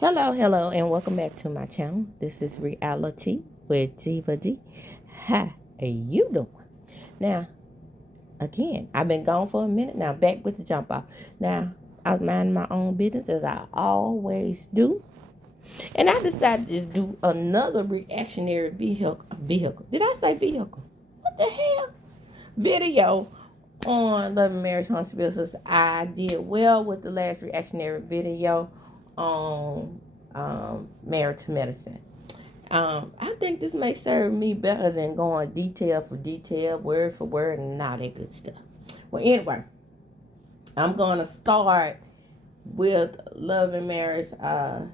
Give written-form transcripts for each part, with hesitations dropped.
Hello, and welcome back to my channel. This is Reality with Diva D. How are you doing? Now, again, I've been gone for a minute now, back with the jump off. Now, I was minding my own business as I always do. And I decided to just do another reactionary vehicle. Did I say vehicle? What the hell? Video on Love and Marriage Huntsville, since I did well with the last reactionary video on Married to Medicine. I think this may serve me better than going detail for detail, word for word, and all that good stuff. Well, anyway, I'm going to start with Love and Marriage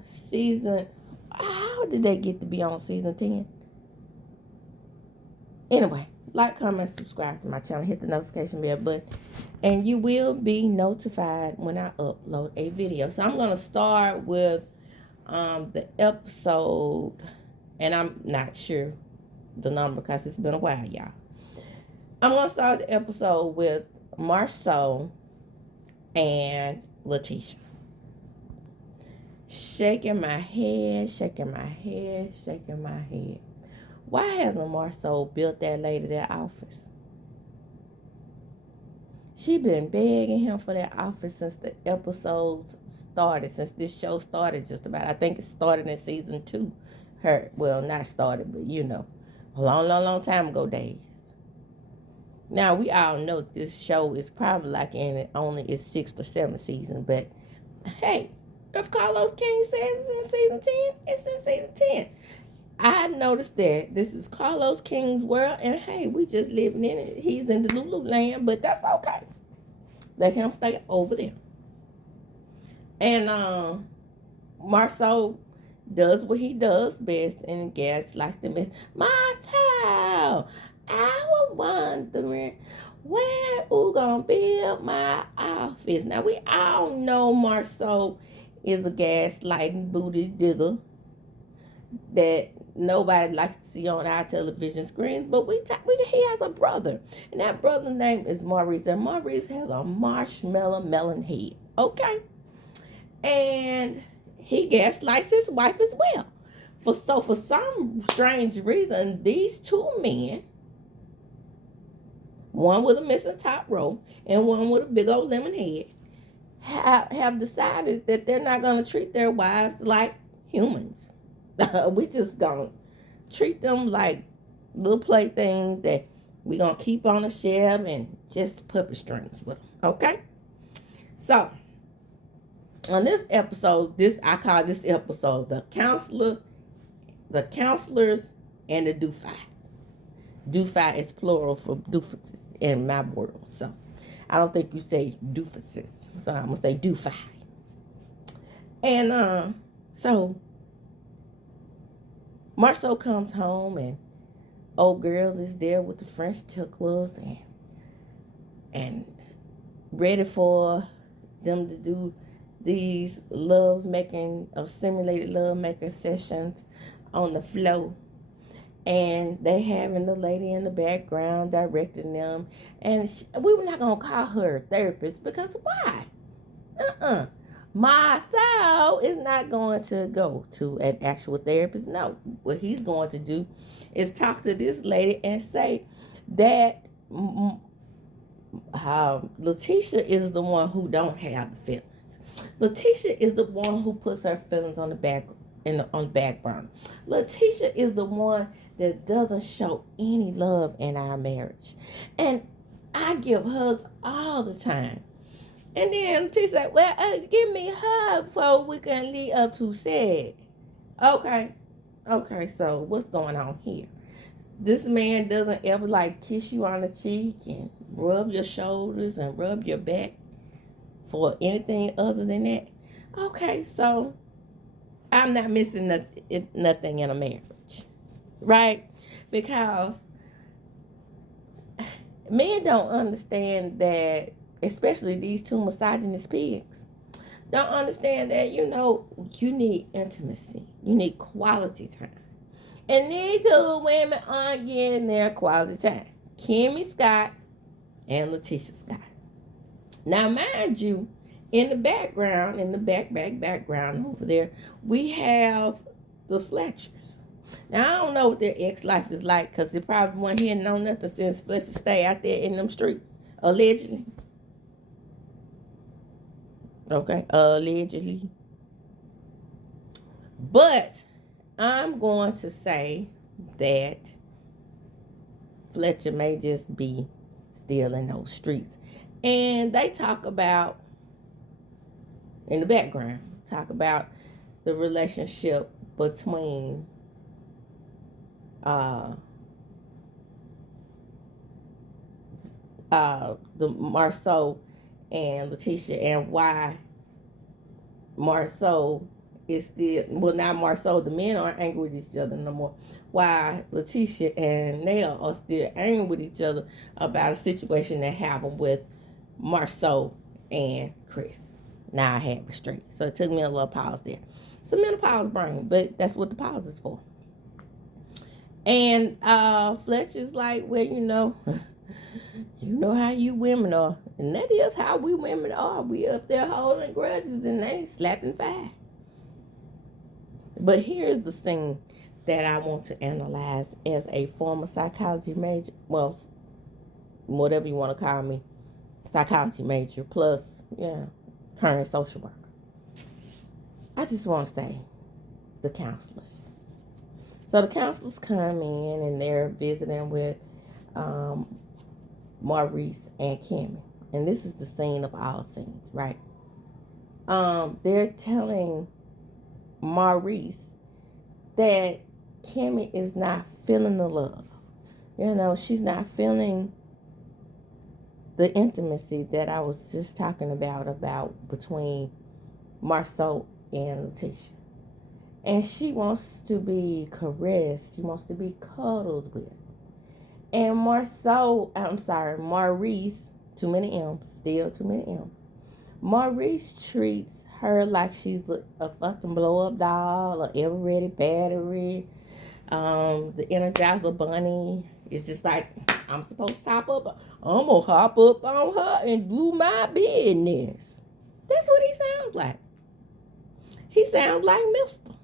season. How did they get to be on season 10? Anyway, like, comment, subscribe to my channel, hit the notification bell button, and you will be notified when I upload a video. So I'm going to start with the episode, and I'm not sure the number because it's been a while, y'all. I'm going to start the episode with Marceau and Letitia. Shaking my head. Why hasn't Marceau built that lady that office? She been begging him for that office since the episodes started, since this show started just about. I think it started in season 2. Not started, but a long time ago days. Now, we all know this show is probably like in only its 6th or 7th season, but hey, if Carlos King says it's in season 10, it's in season 10. I noticed that this is Carlos King's world, and hey, we just living in it. He's in the Lulu land, but that's okay. Let him stay over there. And Marceau does what he does best and gaslights them. Marceau, I was wondering when you gonna build my office. Now, we all know Marceau is a gaslighting booty digger that nobody likes to see on our television screens, but he has a brother, and that brother's name is Maurice, and Maurice has a marshmallow melon head, okay? And he gaslights his wife as well. For some strange reason, these two men, one with a missing top row and one with a big old lemon head, have decided that they're not going to treat their wives like humans. We just gonna treat them like little playthings that we gonna keep on the shelf and just puppet strings with them. Okay? So on this episode, I call this episode the counselors, and the doofi. Doofi is plural for doofuses in my world. So I don't think you say doofuses. So I'm gonna say doofi. And so Marceau comes home, and old girl is there with the French ticklers and ready for them to do these simulated love making sessions on the floor. And they having the lady in the background directing them. And we were not going to call her a therapist, because why? Marceau is not going to go to an actual therapist. No, what he's going to do is talk to this lady and say that Letitia is the one who don't have the feelings. Letitia is the one who puts her feelings on the back burner. Letitia is the one that doesn't show any love in our marriage. And I give hugs all the time. And then she said, well, give me a hug so we can lead up to said. Okay, so what's going on here? This man doesn't ever kiss you on the cheek and rub your shoulders and rub your back for anything other than that. Okay, so I'm not missing nothing in a marriage, right? Because men don't understand that, especially these two misogynist pigs, don't understand that, you need intimacy. You need quality time. And these two women aren't getting their quality time. Kimmi'S Scott and Letitia Scott. Now, mind you, In the background, in the background over there, we have the Fletchers. Now, I don't know what their ex-life is like, because they probably weren't hearing no nothing since Fletcher stay out there in them streets, allegedly. Okay, allegedly. But I'm going to say that Fletcher may just be still in those streets. And they talk about, in the background, talk about the relationship between the Marceau and Letitia, and why Marceau is still, well, not Marceau, the men aren't angry with each other no more. Why Letitia and Nell are still angry with each other about a situation that happened with Marceau and Chris. Now I had restraint, so it took me a little pause there. It's a menopause brain, but that's what the pause is for. And Fletcher's like, well, you know how you women are. And that is how we women are. We up there holding grudges and they slapping fire. But here's the thing that I want to analyze as a former psychology major. Well, whatever you want to call me. Psychology major plus, current social worker. I just want to say the counselors. So the counselors come in and they're visiting with Maurice and Kimmi. And this is the scene of all scenes, right? They're telling Maurice that Kimmi is not feeling the love. She's not feeling the intimacy that I was just talking about between Marceau and Letitia. And she wants to be caressed. She wants to be cuddled with. And Maurice, too many M's, still too many M's. Maurice treats her like she's a fucking blow-up doll, a ever-ready battery, the Energizer Bunny. It's just like, I'm supposed to top up. I'm going to hop up on her and do my business. That's what he sounds like. He sounds like Mr.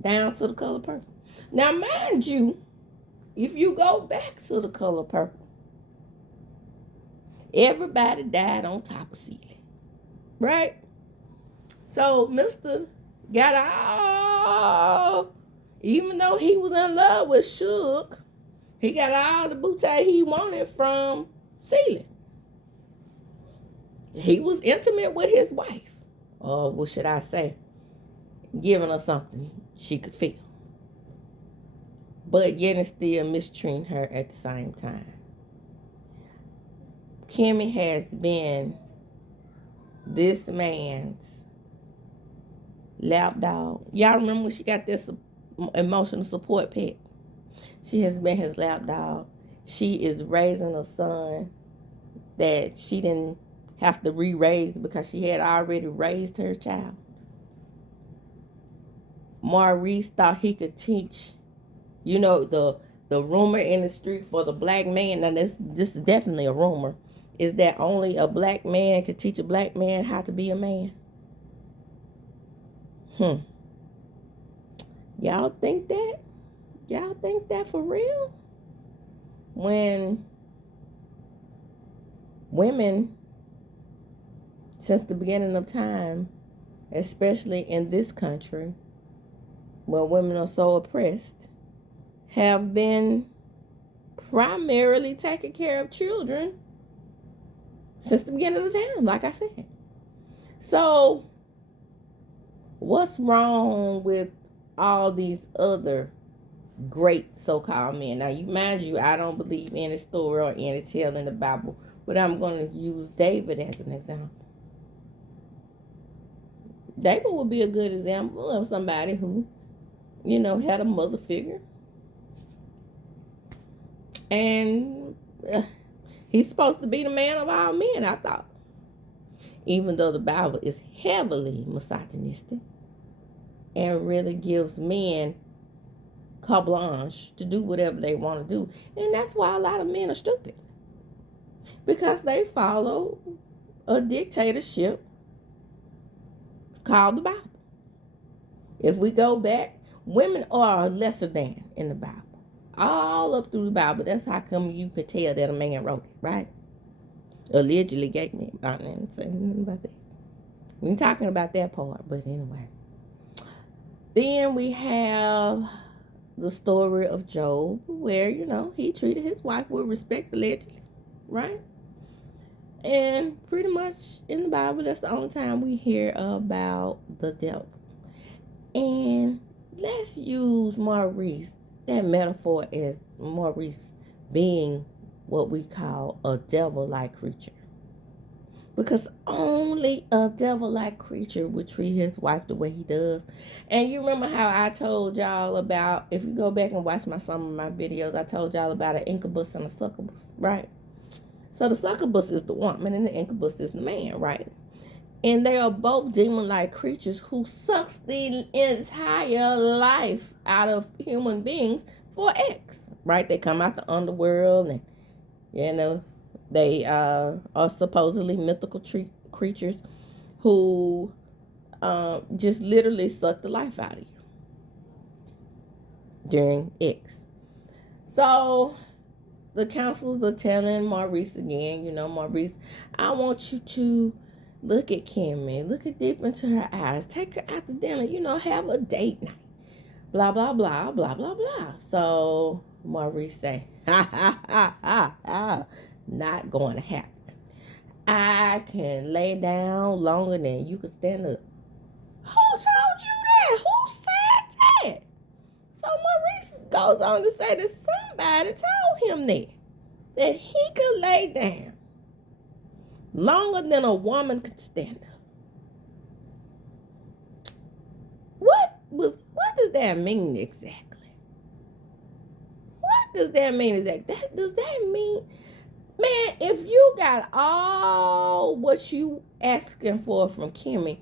Down to the Color Purple. Now, mind you, if you go back to the Color Purple, everybody died on top of Celie, right? So Mr. got all, even though he was in love with Suge, he got all the booty he wanted from Celie. He was intimate with his wife, or what should I say, giving her something she could feel. But yet and still mistreating her at the same time. Kimmi has been this man's lapdog. Y'all remember when she got this emotional support pet? She has been his lapdog. She is raising a son that she didn't have to re-raise because she had already raised her child. Maurice thought he could teach, the rumor in the street for the black man, now this is definitely a rumor, is that only a black man could teach a black man how to be a man. Y'all think that? Y'all think that for real? When women, since the beginning of time, especially in this country, where women are so oppressed, have been primarily taking care of children since the beginning of time, like I said. So, what's wrong with all these other great so-called men? Now, mind you, I don't believe any story or any tale in the Bible, but I'm going to use David as an example. David would be a good example of somebody who, had a mother figure. And he's supposed to be the man of all men, I thought. Even though the Bible is heavily misogynistic and really gives men carte blanche to do whatever they want to do. And that's why a lot of men are stupid. Because they follow a dictatorship called the Bible. If we go back, women are lesser than in the Bible. All up through the Bible. That's how come you could tell that a man wrote it, right? Allegedly gave me. I didn't say nothing about that. We ain't talking about that part, but anyway. Then we have the story of Job, where, he treated his wife with respect, allegedly, right? And pretty much in the Bible, that's the only time we hear about the devil. And let's use Maurice, that metaphor as Maurice being what we call a devil-like creature. Because only a devil-like creature would treat his wife the way he does. And you remember how I told y'all about, if you go back and watch some of my videos, I told y'all about an incubus and a succubus, right? So the succubus is the woman and the incubus is the man, right? And they are both demon-like creatures who sucks the entire life out of human beings for X, right? They come out the underworld and, they are supposedly mythical creatures who just literally suck the life out of you during X. So the counselors are telling Maurice again, Maurice, I want you to look at Kimmi, look deep into her eyes, take her out to dinner, have a date night, blah, blah, blah, blah, blah, blah. So Maurice say, not going to happen. I can lay down longer than you can stand up. Who told you that? Who said that? So Maurice goes on to say that somebody told him that he could lay down longer than a woman could stand up. What does that mean exactly? What does that mean exactly? Does that mean, man, if you got all what you asking for from Kimmi,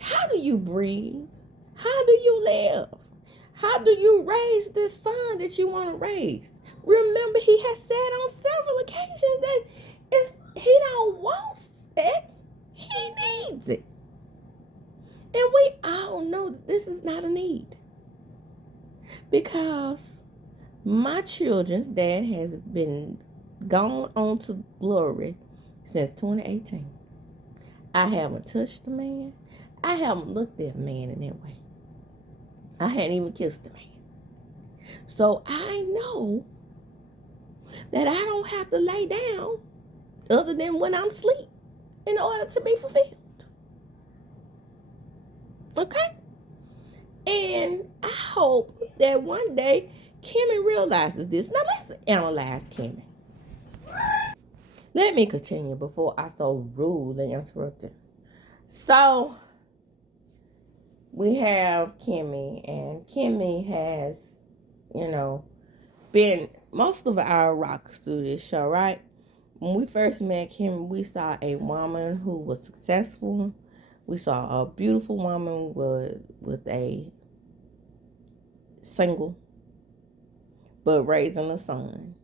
how do you breathe? How do you live? How do you raise this son that you want to raise? Remember, he has said on several occasions that he don't want sex. He needs it. And we all know that this is not a need. Because my children's dad has been gone on to glory since 2018. I haven't touched a man. I haven't looked at a man in that way. I hadn't even kissed a man. So I know that I don't have to lay down other than when I'm asleep in order to be fulfilled. Okay? And I hope that one day Kimmi realizes this. Now let's analyze Kimmi. Let me continue before I so rudely interrupted. So we have Kimmi, and Kimmi has, been most of our rocks through this show, right? When we first met Kimmi, we saw a woman who was successful. We saw a beautiful woman with a single, but raising a son.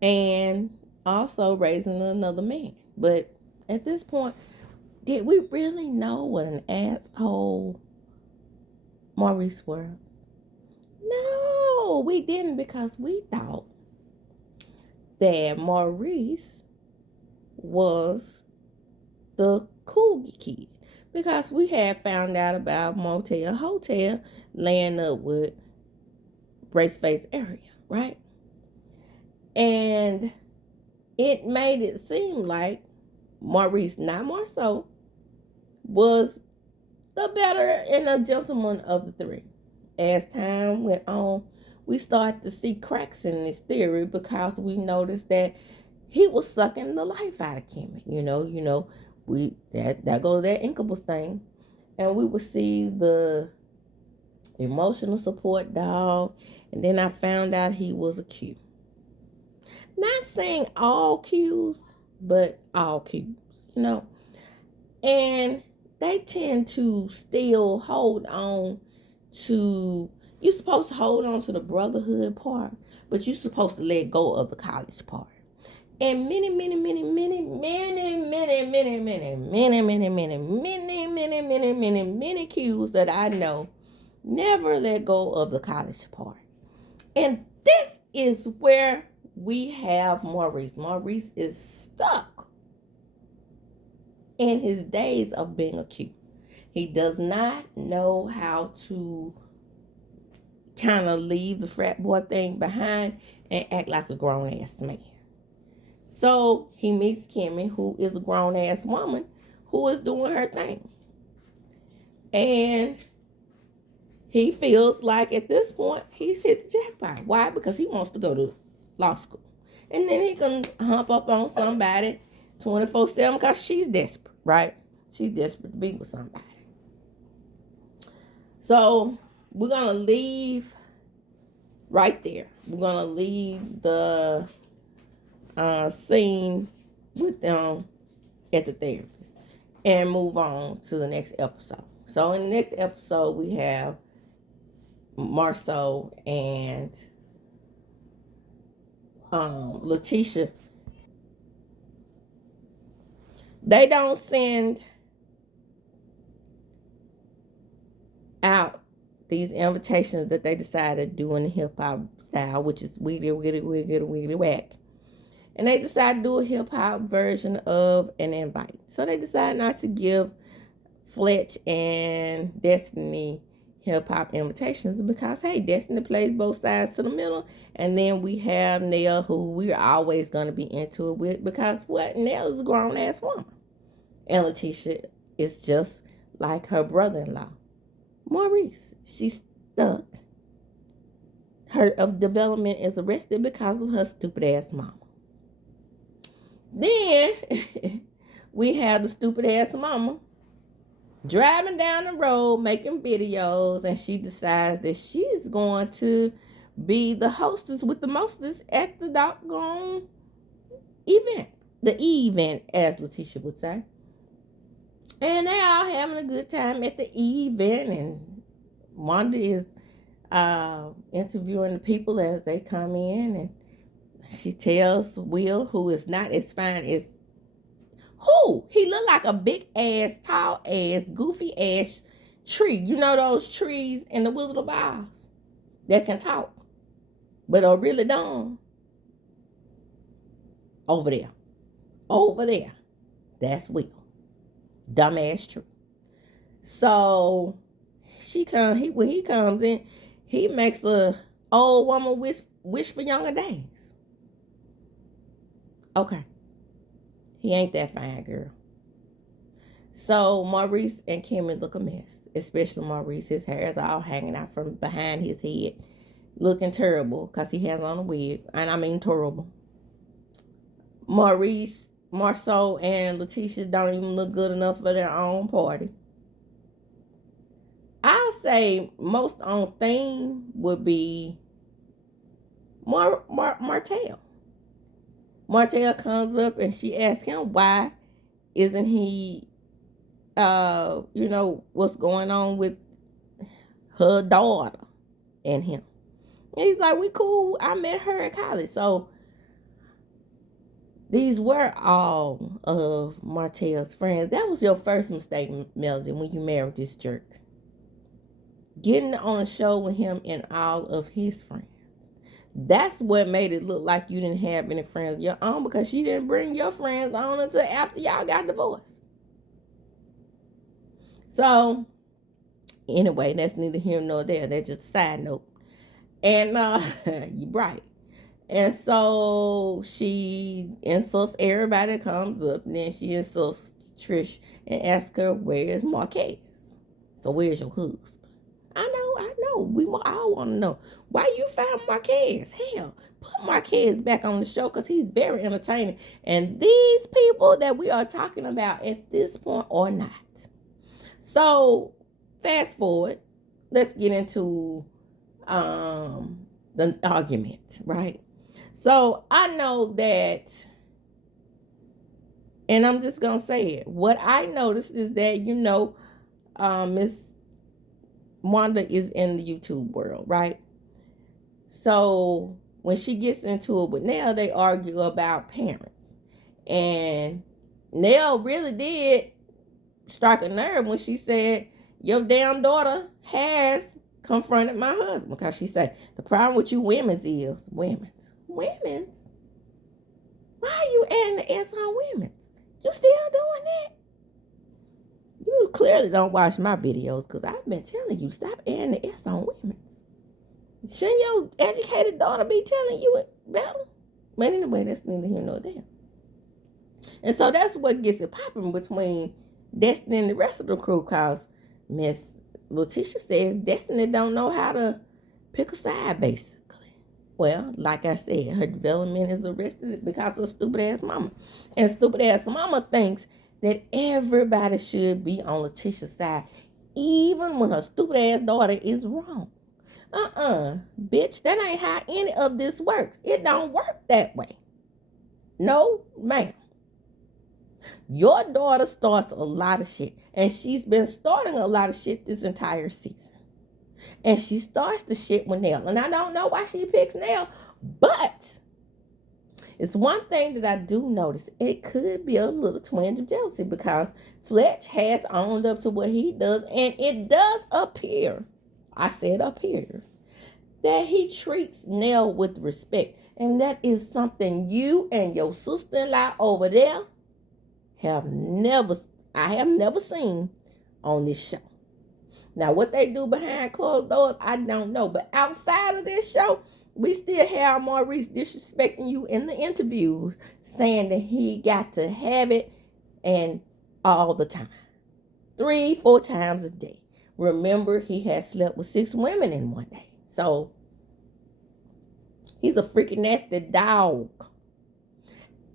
And also raising another man. But at this point, did we really know what an asshole Maurice was? No, we didn't, because we thought that Maurice was the cool kid. Because we had found out about Motel Hotel laying up with race-based area, right? And it made it seem like Maurice, not more so, was the better and the gentleman of the three. As time went on, we started to see cracks in this theory, because we noticed that he was sucking the life out of Kimmi. That goes that incubus thing. And we would see the emotional support dog. And then I found out he was a Q. Not saying all Qs, but all Qs, And they tend to still hold on to, you're supposed to hold on to the brotherhood part, but you're supposed to let go of the college part. And many, many, many, many, many, many, many, many, many, many, many, many, many, many, many, many cues that I know never let go of the college part. And this is where we have Maurice. Maurice is stuck in his days of being a Q. He does not know how to kind of leave the frat boy thing behind and act like a grown ass man. So he meets Kimmi, who is a grown ass woman who is doing her thing. And he feels like at this point he's hit the jackpot. Why? Because he wants to go to law school. And then he can hump up on somebody 24/7 because she's desperate, right? She's desperate to be with somebody. So we're going to leave right there. We're going to leave the scene with them at the therapist and move on to the next episode. So in the next episode, we have Marceau and Letitia. They don't send out these invitations that they decided to do in the hip hop style, which is wiggity, wiggity, wiggity, wiggity, whack. And they decided to do a hip hop version of an invite. So they decided not to give Fletch and Destiny hip hop invitations because, hey, Destiny plays both sides to the middle. And then we have Nell, who we're always going to be into it with because what? Nell is a grown ass woman. And Letitia is just like her brother in law, Maurice. She's stuck. Her development is arrested because of her stupid ass mama. Then we have the stupid ass mama driving down the road making videos, and she decides that she's going to be the hostess with the mostest at the doggone event. The event, as Letitia would say. And they all having a good time at the event, and Wanda is interviewing the people as they come in, and she tells Will, who is not as fine as who? He looked like a big ass, tall ass, goofy ass tree. You know those trees in the Wizard of Oz that can talk, but are really dumb? Over there. Over there. That's Will. Dumbass tree. So when he comes in, he makes a old woman wish for younger days. Okay. He ain't that fine, girl. So Maurice and Kimmi look a mess, especially Maurice. His hair is all hanging out from behind his head, looking terrible because he has on a wig, and I mean terrible. Maurice, Marceau, and Letitia don't even look good enough for their own party. I'll say most on theme would be Martell. Martell comes up and she asks him why isn't he, what's going on with her daughter and him. And he's like, we cool. I met her at college. So these were all of Martell's friends. That was your first mistake, Melody, when you married this jerk. Getting on a show with him and all of his friends. That's what made it look like you didn't have any friends of your own, because you didn't bring your friends on until after y'all got divorced. So, anyway, that's neither here nor there. That's just a side note. And you're right. And so she insults everybody that comes up. And then she insults Trish and asks her, where's Marquez? So where's your husband? I know. We all want to know. Why you found Marquez? Hell, put Marquez back on the show because he's very entertaining. And these people that we are talking about at this point are not. So, fast forward. Let's get into the argument, right? So, I know that, and I'm just going to say it. What I noticed is that, Miss Wanda is in the YouTube world, right? So when she gets into it with Nell, they argue about parents. And Nell really did strike a nerve when she said, your damn daughter has confronted my husband. Because she said, the problem with you women's is, women's. Why are you adding the S on women's? You still doing that? You clearly don't watch my videos, because I've been telling you, stop adding the S on women's. Shouldn't your educated daughter be telling you it better? But anyway, that's neither here nor there. And so that's what gets it popping between Destiny and the rest of the crew, because Miss Letitia says Destiny don't know how to pick a side, basically. Well, like I said, her development is arrested because of stupid ass mama. And stupid ass mama thinks that everybody should be on Letitia's side, even when her stupid ass daughter is wrong. Bitch, that ain't how any of this works. It don't work that way. No, ma'am. Your daughter starts a lot of shit, and she's been starting a lot of shit this entire season. And she starts the shit with Nell. And I don't know why she picks Nell, but it's one thing that I do notice. It could be a little twinge of jealousy, because Fletch has owned up to what he does, and it does appear, I said appears, that he treats Nell with respect. And that is something you and your sister-in-law over there I have never seen on this show. Now, what they do behind closed doors, I don't know. But outside of this show, we still have Maurice disrespecting you in the interviews, saying that he got to have it and all the time. 3-4 times a day. Remember, he has slept with 6 women in one day. So, he's a freaking nasty dog.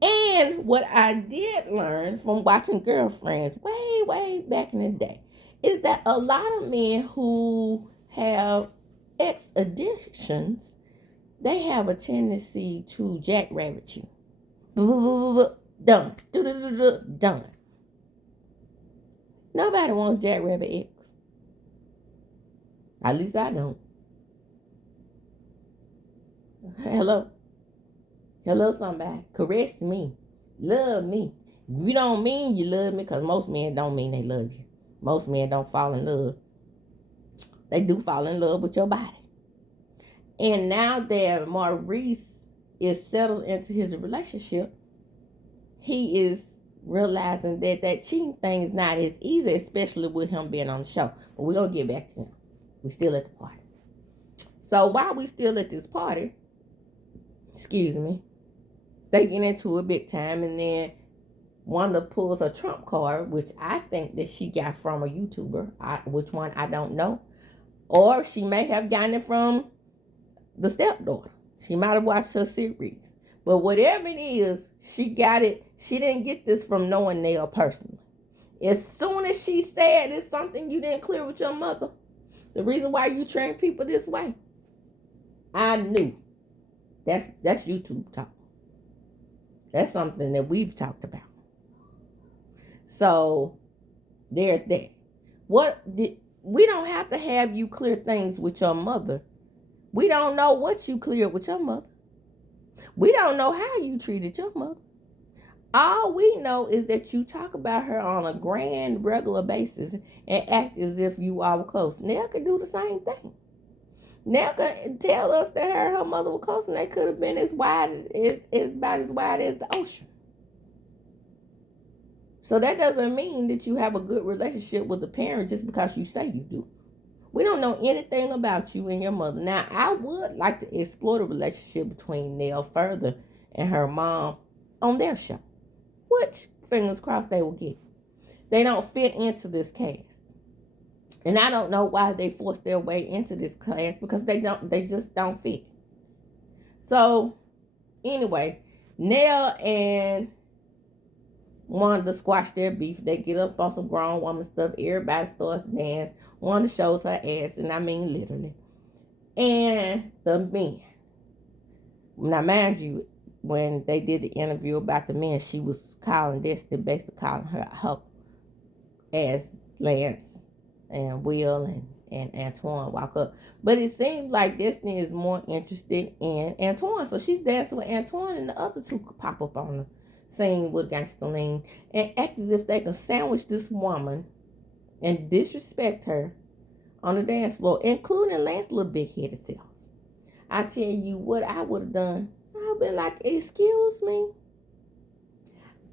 And what I did learn from watching Girlfriends way back in the day is that a lot of men who have ex addictions, they have a tendency to jackrabbit you. Done. Done. Nobody wants jackrabbit ex. At least I don't. Hello, somebody. Caress me. Love me. If you don't mean you love me, because most men don't mean they love you. Most men don't fall in love. They do fall in love with your body. And now that Maurice is settled into his relationship, he is realizing that cheating thing is not as easy, especially with him being on the show. But we're going to get back to him. We're still at the party. So while we still at this party, they get into it big time, and then Wanda pulls a trump card, which I think that she got from a YouTuber. Which one, I don't know. Or she may have gotten it from the stepdaughter. She might have watched her series. But whatever it is, she got it. She didn't get this from knowing Nell personally. As soon as she said it's something you didn't clear with your mother, the reason why you train people this way, I knew. That's YouTube talk. That's something that we've talked about. So there's that. We don't have to have you clear things with your mother. We don't know what you cleared with your mother. We don't know how you treated your mother. All we know is that you talk about her on a grand regular basis and act as if you all were close. Nell could do the same thing. Nell could tell us that her and her mother were close, and they could have been about as wide as the ocean. So that doesn't mean that you have a good relationship with the parent just because you say you do. We don't know anything about you and your mother. Now, I would like to explore the relationship between Nell further and her mom on their show, which, fingers crossed, they will get. They don't fit into this cast. And I don't know why they forced their way into this class, because they just don't fit. So, anyway, Nell and Wanda squash their beef. They get up on some grown woman stuff. Everybody starts to dance. Wanda shows her ass, and I mean literally. And the men. Now, mind you, when they did the interview about the men, she was calling Destiny, basically calling her as Lance and Will and Antoine walk up. But it seems like Destiny is more interested in Antoine. So she's dancing with Antoine, and the other two could pop up on the scene with Gangsta Lean and act as if they can sandwich this woman and disrespect her on the dance floor, including Lance's little big-headed self. I tell you what I would have done. I would have been like, excuse me,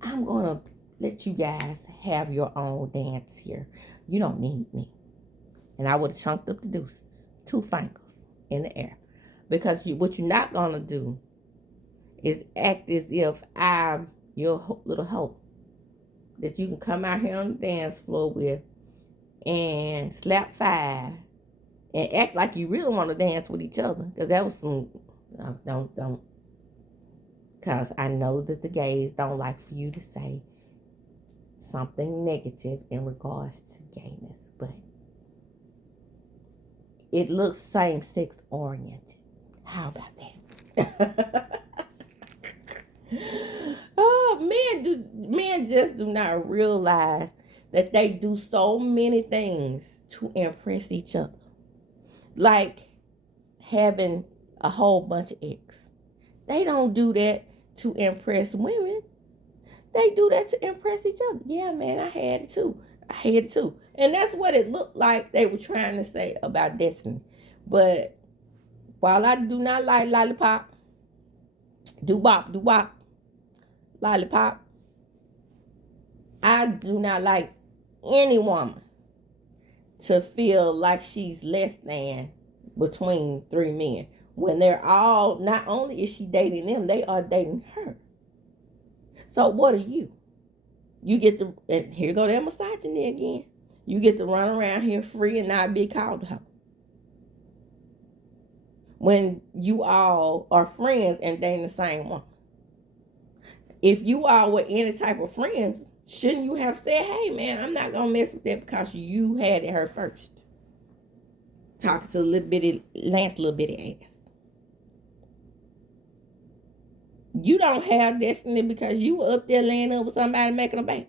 I'm going to let you guys have your own dance here. You don't need me. And I would have chunked up the deuces, 2 fingers in the air. Because what you're not going to do is act as if I'm your little hope that you can come out here on the dance floor with and slap 5 and act like you really want to dance with each other. Because that was some, don't. Because I know that the gays don't like for you to say something negative in regards to gayness. But it looks same-sex oriented. How about that? Oh, men just do not realize that they do so many things to impress each other. Like having a whole bunch of eggs. They don't do that to impress women. They do that to impress each other. Yeah, man, I had it too. And that's what it looked like they were trying to say about Destiny. But while I do not like lollipop, do-bop, lollipop, I do not like any woman to feel like she's less than between 3 men. When they're all, not only is she dating them, they are dating her. So what are you? You get to, and here go that misogyny again. You get to run around here free and not be called a hoe. When you all are friends and dating the same one. If you all were any type of friends, shouldn't you have said, hey man, I'm not gonna mess with that because you had it her first? Talking to Lance little bitty ass. You don't have Destiny because you were up there laying up with somebody making a baby.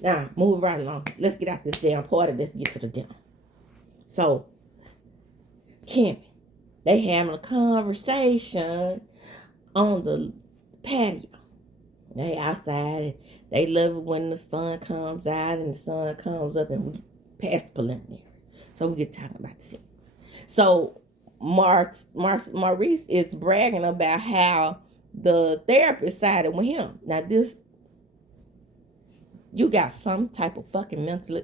Now, move right along. Let's get out this damn party. Let's get to the dinner. So, Kimmi, they having a conversation on the patio. They outside and they love it when the sun comes out and the sun comes up and we pass the preliminaries. So we get talking about the sex. So Maurice is bragging about how the therapist sided with him. Now this, you got some type of fucking mental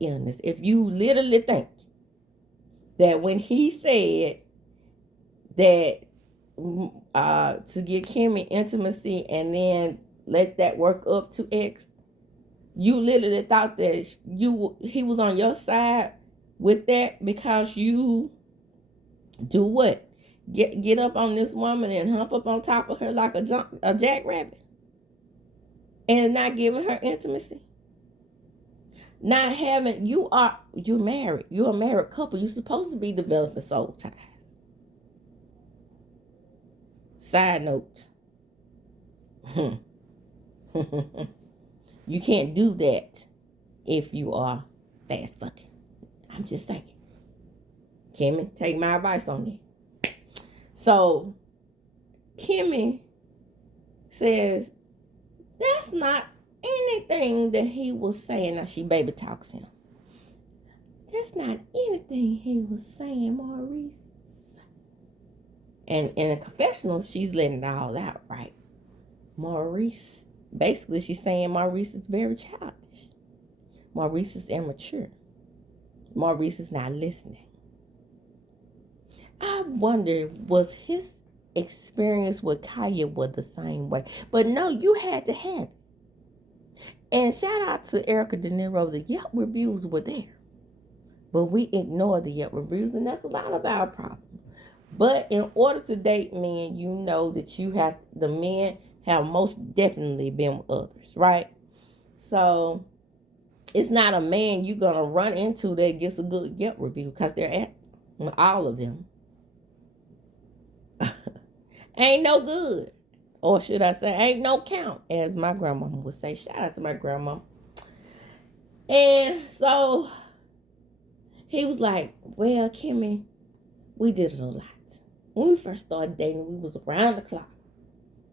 illness. If you literally think that when he said that to give Kimmi intimacy and then let that work up to X, you literally thought that he was on your side with that because you do what? Get up on this woman and hump up on top of her like a jackrabbit and not giving her intimacy. Not having, you're married. You're a married couple. You're supposed to be developing soul ties. Side note. You can't do that if you are fast fucking. I'm just saying. Kimmi, take my advice on that. So, Kimmi says, that's not anything that he was saying. Now she baby talks him. That's not anything he was saying, Maurice. And in a confessional, she's letting it all out, right? Maurice, basically she's saying Maurice is very childish. Maurice is immature. Maurice is not listening. I wonder, was his experience with Kaya was the same way? But no, you had to have it. And shout out to Erica De Niro. The Yelp reviews were there. But we ignored the Yelp reviews, and that's a lot of our problem. But in order to date men, you know that the men have most definitely been with others, right? So it's not a man you're going to run into that gets a good Yelp review because they're at all of them. Ain't no good. Or should I say, ain't no count, as my grandmama would say. Shout out to my grandma. And so He was like, well, Kimmy, we did it a lot. When we first started dating, we was around the clock.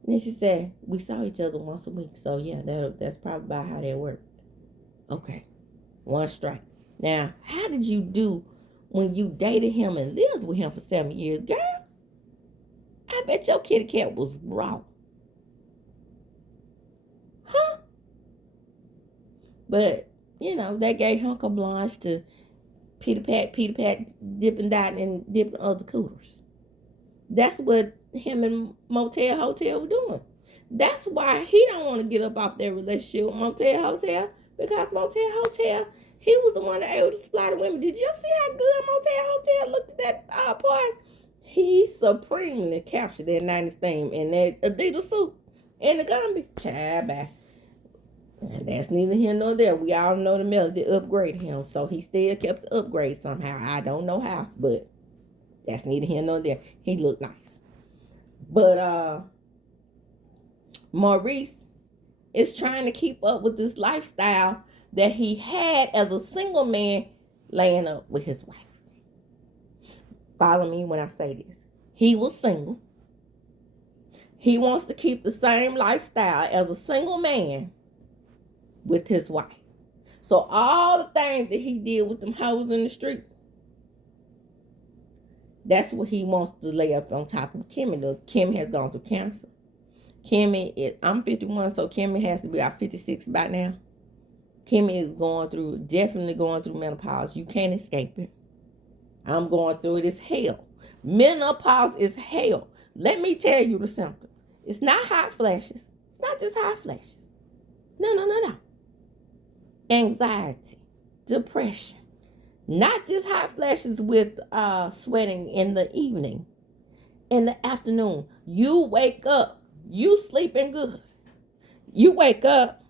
And then she said, we saw each other once a week. So, yeah, that's probably about how that worked. Okay, one strike. Now, how did you do when you dated him and lived with him for 7 years? Girl, I bet your kitty cat was raw. Huh? But, they gave him carte blanche to Peter Pat, dipping, dotting, and dipping other cooters. That's what him and Motel Hotel were doing. That's why he don't want to get up off that relationship with Motel Hotel, because Motel Hotel, he was the one that able to supply the women. Did you see how good Motel Hotel looked at that part? He supremely captured that 90s theme in that Adidas suit and the Gumby. Child, bye. And that's neither here nor there. We all know the melody upgraded him, so he still kept the upgrade somehow. I don't know how, but that's neither here nor there. He looked nice. But Maurice is trying to keep up with this lifestyle that he had as a single man laying up with his wife. Follow me when I say this. He was single. He wants to keep the same lifestyle as a single man with his wife. So all the things that he did with them hoes in the street, that's what he wants to lay up on top of Kimmy. Kimmy has gone through cancer. I'm 51, so Kimmy has to be about 56 by now. Kimmy is definitely going through menopause. You can't escape it. I'm going through it. It's hell. Menopause is hell. Let me tell you the symptoms. It's not hot flashes. It's not just hot flashes. No. Anxiety, depression. Not just hot flashes with sweating in the evening. In the afternoon, you wake up. You sleeping good. You wake up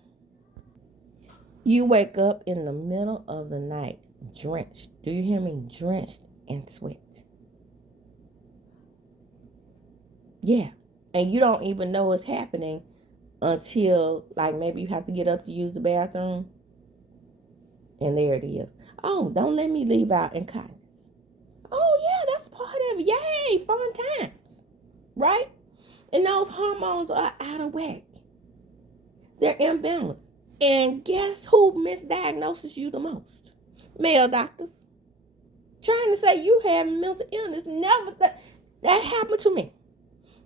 in the middle of the night, drenched. Do you hear me? Drenched in sweat. Yeah. And you don't even know what's happening until, like, maybe you have to get up to use the bathroom. And there it is. Oh, don't let me leave out incontinence. Oh, yeah, that's part of it. Yay, fun times. Right? And those hormones are out of whack. They're imbalanced. And guess who misdiagnoses you the most? Male doctors. Trying to say you have mental illness. Never that happened to me.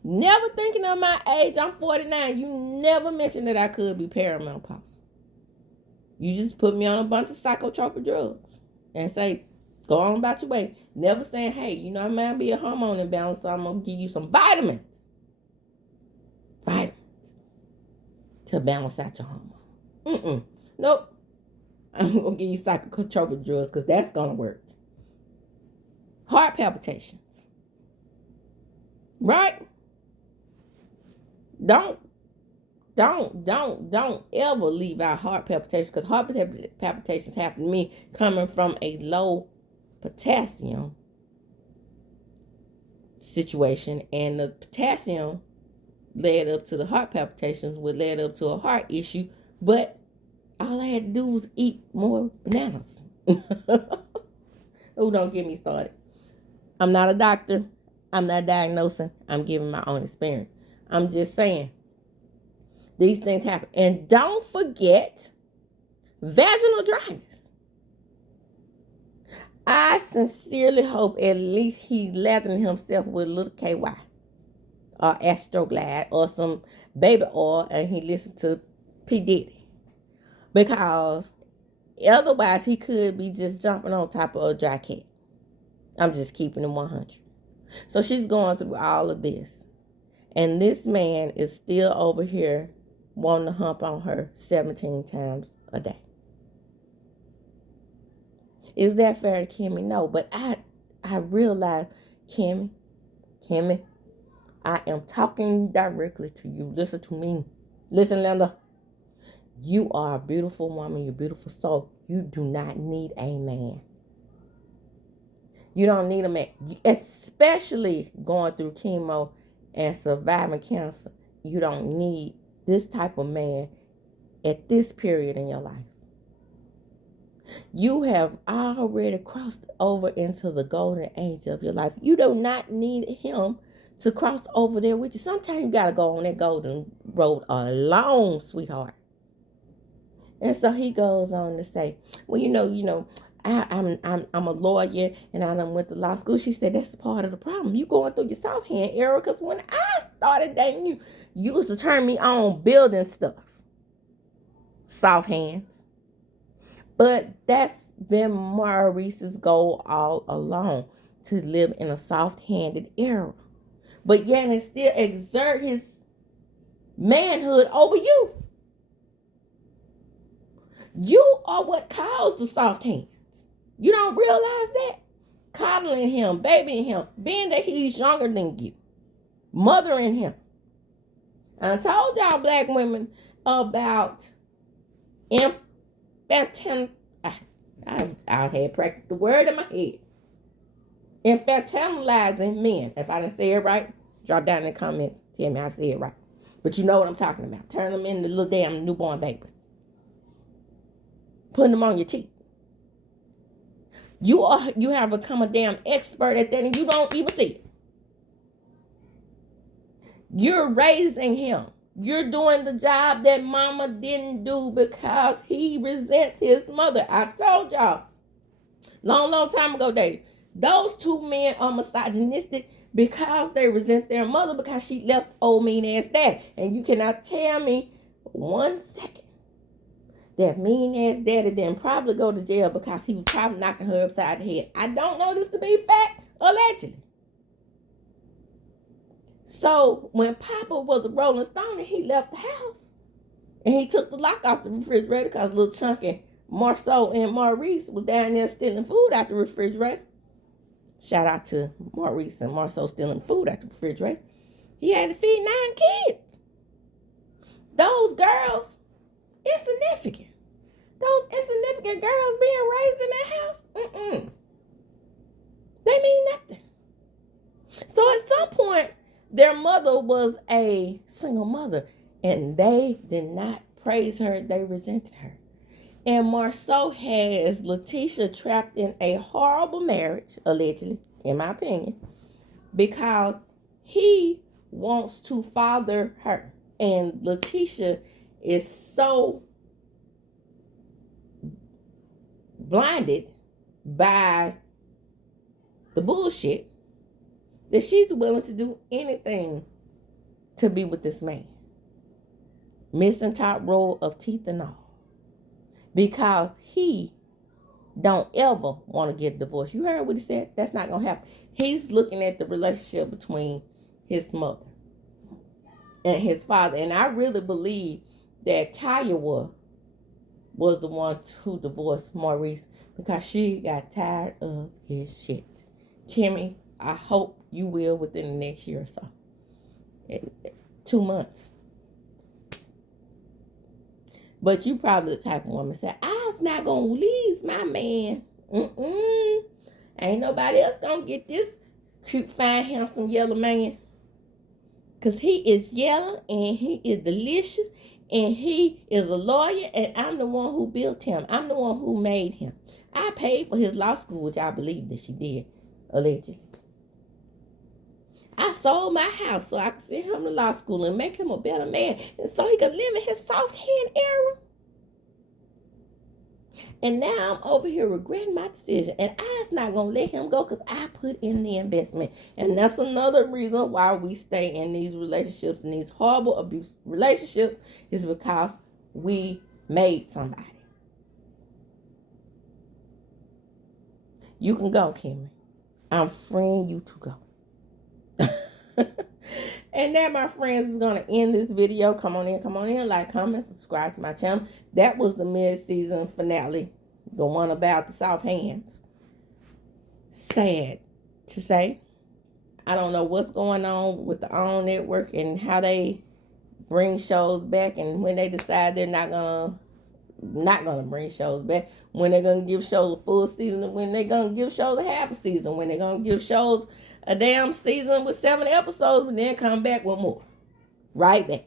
Never thinking of my age. I'm 49. You never mentioned that I could be perimenopause. You just put me on a bunch of psychotropic drugs and say, go on about your way. Never saying, hey, I might be a hormone imbalance, so I'm going to give you some vitamins. Vitamins to balance out your hormone. Nope. I'm going to give you psychotropic drugs because that's going to work. Heart palpitations. Right? Don't ever leave out heart palpitations, because heart palpitations happen to me coming from a low potassium situation, and the potassium led up to the heart palpitations, which led up to a heart issue. But all I had to do was eat more bananas. Oh, don't get me started. I'm not a doctor. I'm not diagnosing. I'm giving my own experience. I'm just saying these things happen. And don't forget vaginal dryness. I sincerely hope at least he's lathering himself with a little KY or Astroglide or some baby oil, and he listened to P. Diddy. Because otherwise he could be just jumping on top of a dry cat. I'm just keeping him 100. So she's going through all of this. And this man is still over here wanting to hump on her 17 times a day. Is that fair to Kimmy? No, but I realize, Kimmy, I am talking directly to you. Listen to me. Listen, Linda. You are a beautiful woman. You're a beautiful soul. You do not need a man. You don't need a man, especially going through chemo and surviving cancer. You don't need this type of man at this period in your life. You have already crossed over into the golden age of your life. You do not need him to cross over there with you. Sometimes you got to go on that golden road alone, sweetheart. And so he goes on to say, well, I'm a lawyer and I done went to law school. She said, that's part of the problem. You going through your soft hand era, because when I started dating you, you used to turn me on building stuff. Soft hands. But that's been Maurice's goal all along, to live in a soft-handed era. But yet and still exert his manhood over you. You are what caused the soft hands. You don't realize that? Coddling him, babying him, being that he's younger than you, mothering him. I told y'all black women about infantil. I had practiced the word in my head. Infantilizing men. If I didn't say it right, drop down in the comments. Tell me I said it right. But you know what I'm talking about. Turn them into little damn newborn babies. Putting them on your teeth. You have become a damn expert at that and you don't even see it. You're raising him. You're doing the job that mama didn't do because he resents his mother. I told y'all long time ago, Dave, those two men are misogynistic because they resent their mother because she left old mean ass daddy. And you cannot tell me 1 second that mean ass daddy didn't probably go to jail because he was probably knocking her upside the head. I don't know this to be fact, allegedly. So when Papa was a Rolling Stone and he left the house and he took the lock off the refrigerator because little chunky Marceau and Maurice was down there stealing food out the refrigerator. Shout out to Maurice and Marceau stealing food out the refrigerator. He had to feed 9 kids. Those girls, insignificant. Those insignificant girls being raised in that house, they mean nothing. So at some point, their mother was a single mother, and they did not praise her. They resented her. And Marceau has Letitia trapped in a horrible marriage, allegedly, in my opinion, because he wants to father her. And Letitia is so blinded by the bullshit that she's willing to do anything to be with this man. Missing top row of teeth and all. Because he don't ever want to get divorced. You heard what he said? That's not going to happen. He's looking at the relationship between his mother and his father. And I really believe that Kiowa was the one who divorced Maurice because she got tired of his shit. Kimmy, I hope you will within the next year or so. 2 months. But you probably the type of woman say, I was not going to leave my man. Ain't nobody else going to get this cute, fine, handsome, yellow man. Because he is yellow and he is delicious and he is a lawyer and I'm the one who built him. I'm the one who made him. I paid for his law school, which I believe that she did, allegedly. I sold my house so I could send him to law school and make him a better man. And so he could live in his soft hand era. And now I'm over here regretting my decision. And I was not going to let him go because I put in the investment. And that's another reason why we stay in these relationships, in these horrible abuse relationships, is because we made somebody. You can go, Kimmy. I'm freeing you to go. And that, my friends, is going to end this video. Come on in, like, comment, subscribe to my channel. That was the mid-season finale, the one about the soft hands. Sad to say. I don't know what's going on with the OWN network and how they bring shows back, and when they decide they're not gonna bring shows back, when they're gonna give shows a full season, and when they're gonna give shows a half a season, when they're gonna give shows a damn season with 7 episodes, and then come back with more. Right back.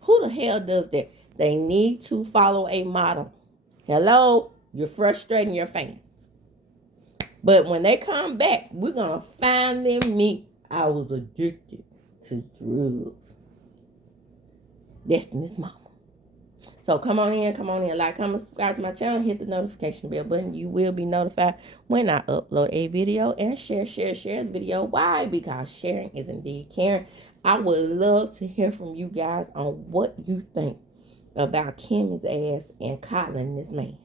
Who the hell does that? They need to follow a model. Hello? You're frustrating your fans. But when they come back, we're going to finally meet. I was addicted to drugs. Destiny's mama. So come on in, like, comment, subscribe to my channel, hit the notification bell button. You will be notified when I upload a video, and share the video. Why? Because sharing is indeed caring. I would love to hear from you guys on what you think about Kimmi'S ass and coddling this man.